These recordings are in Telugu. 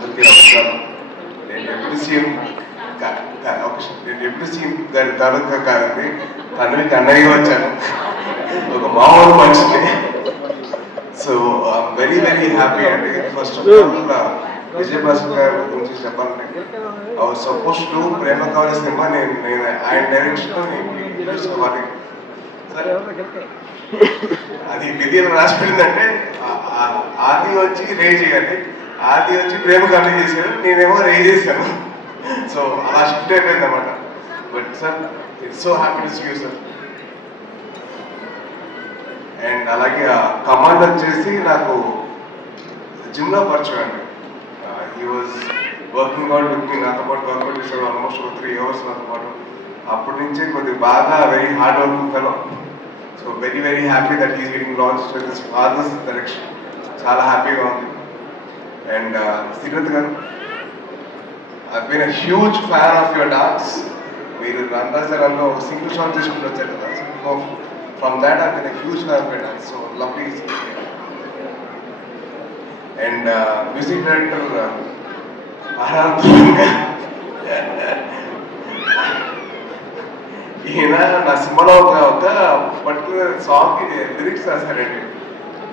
అందరికీ నమస్కారం. నేను డిప్యూటీ సీఎం నేను డిప్యూటీ సీఎం గారి తాలూకా కాదండి కన్నుకి అన్నయ్య వచ్చాను. ఒక మామూలు మనిషిని. సో వెరీ వెరీ హ్యాపీ అండి ఫస్ట్ ఆఫ్ ఆల్ విజయ్ గారి గురించి చెప్పాలంటే సపోజ్ టు ప్రేమ కావాలి సినిమా నేను నేను ఆయన డైరెక్షన్ చూసుకోవాలి అది విధి రాసిపోయిందంటే ఆది వచ్చి రే చేయాలి ఆది వచ్చి ప్రేమ కన్నీ చేశాడు నేనేమో రే చేశాను. సో అలా షిఫ్ట్ అయిపోయింది అనమాట but sir it's so happy to you sir and అలాగే ఆ కమాండ్ వచ్చేసి నాకు జిమ్లో పరిచయం అండి. He was working out with me నాతో పాటు వర్కౌట్ చేశాడు ఆల్మోస్ట్ ఒక త్రీ అవర్స్ నాతో పాటు. అప్పటి నుంచే కొద్దిగా బాగా very hard working fellow so very very happy that is getting launch with this father's direction చాలా హ్యాపీగా ఉంది. అండ్ శ్రీకృత్ గారు I been a huge fan of your dance మీరు రంగాచరణలో ఒక సింగిల్ షాట్ చేసుకుంటూ వచ్చారు కదా. So from that I been a huge fan of your dance so lovely and music director ఈయన నా సినిమాలో ఒక ఒక పర్టికులర్ సాంగ్ లిరిక్స్ రాశారండి.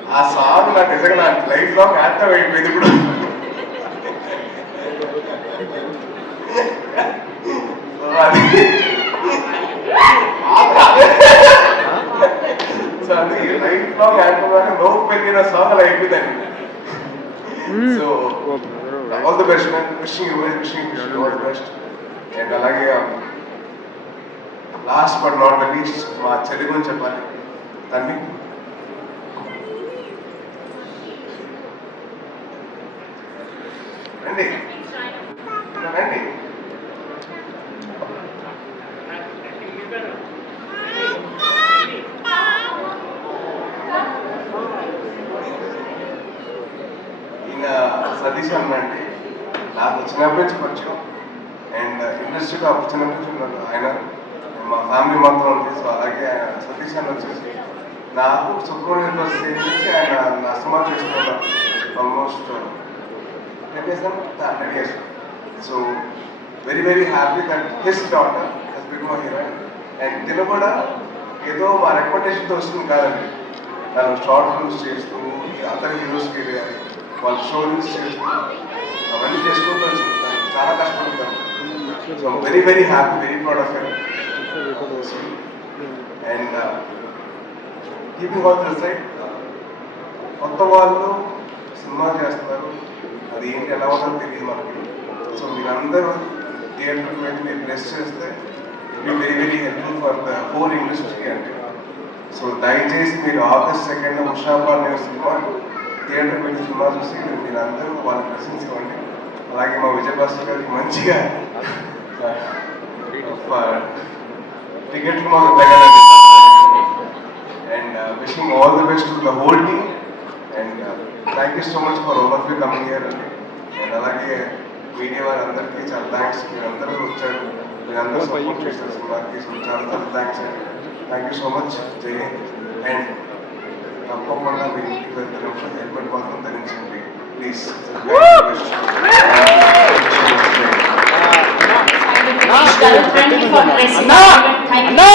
ఆ సాంగ్ నాకు నిజంగా నా లైఫ్లో అర్థం అయిపోయింది అది. సో అది లైఫ్ సాంగ్ అలా అయిపోయిందండి so all the best man wishing you wishing wishing all the best and అలాగే last but not the least మా చెల్లి గురించి చెప్పాలి. తన్ని. రండి రండి ఈయన సతీష్ అన్న అండి. నాకు చిన్నప్పటి నుంచి కొంచెం అండ్ ఇండస్ట్రీ అప్పుడు చిన్నప్పటి నుంచి ఉన్నాడు ఆయన. మా ఫ్యామిలీ మొత్తం ఉంది సో అలాగే ఆయన సతీష్ అన్న వచ్చేసి నాకు సుబ్రహ్మణ్యం నుంచి ఆయన నా సినిమా చేస్తున్నారు almost ten years ten so very very happy that his daughter he's become heroine and తిను కూడా ఏదో మా రెకమెండేషన్తో వస్తుంది కాదండి. తను షార్ట్ ఫిల్మ్స్ చేస్తూ అతని హీరోస్కి వాళ్ళు షో న్యూస్ చేస్తూ అవన్నీ చేసుకుంటూ వచ్చింది. చాలా కష్టపడతాను so very very happy very proud of and keeping all this right కొత్త వాళ్ళు సినిమా చేస్తున్నారు అది ఏంటి ఎలా ఉంటుందో తెలియదు మనకి? సో మీరందరూ థియేటర్కి వెళ్ళి మీరు ప్రెస్ చేస్తే it very very helpful for the whole industry అంటే సో దయచేసి మీరు ఆగస్ట్ సెకండ్ ముషాఫా అనే సినిమా థియేటర్కి వెళ్ళి సినిమా చూసి మీరు అందరూ వాళ్ళ ప్రెసెన్స్ ఇవ్వండి. అలాగే మా విజయభాస్కర్ గారికి మంచిగా టికెట్లు మాకు తగ్గలేదు and wishing all the best to the whole team and thank you so much for all of you coming here అండి అండ్ అలాగే మీడియా వారందరికీ చాలా థ్యాంక్స్ మీరందరూ వచ్చారు మీరందరూ సపోర్ట్ చేస్తారు సినిమాకి సో చాలా చాలా థ్యాంక్స్ అండి థ్యాంక్ యూ సో మచ్ జై హింద్ అండ్ తప్పకుండా మీ ఇంటికి వెళ్తున్నప్పుడు హెల్మెట్ మాత్రం ధరించండి please Thank you for pressing. Thank you.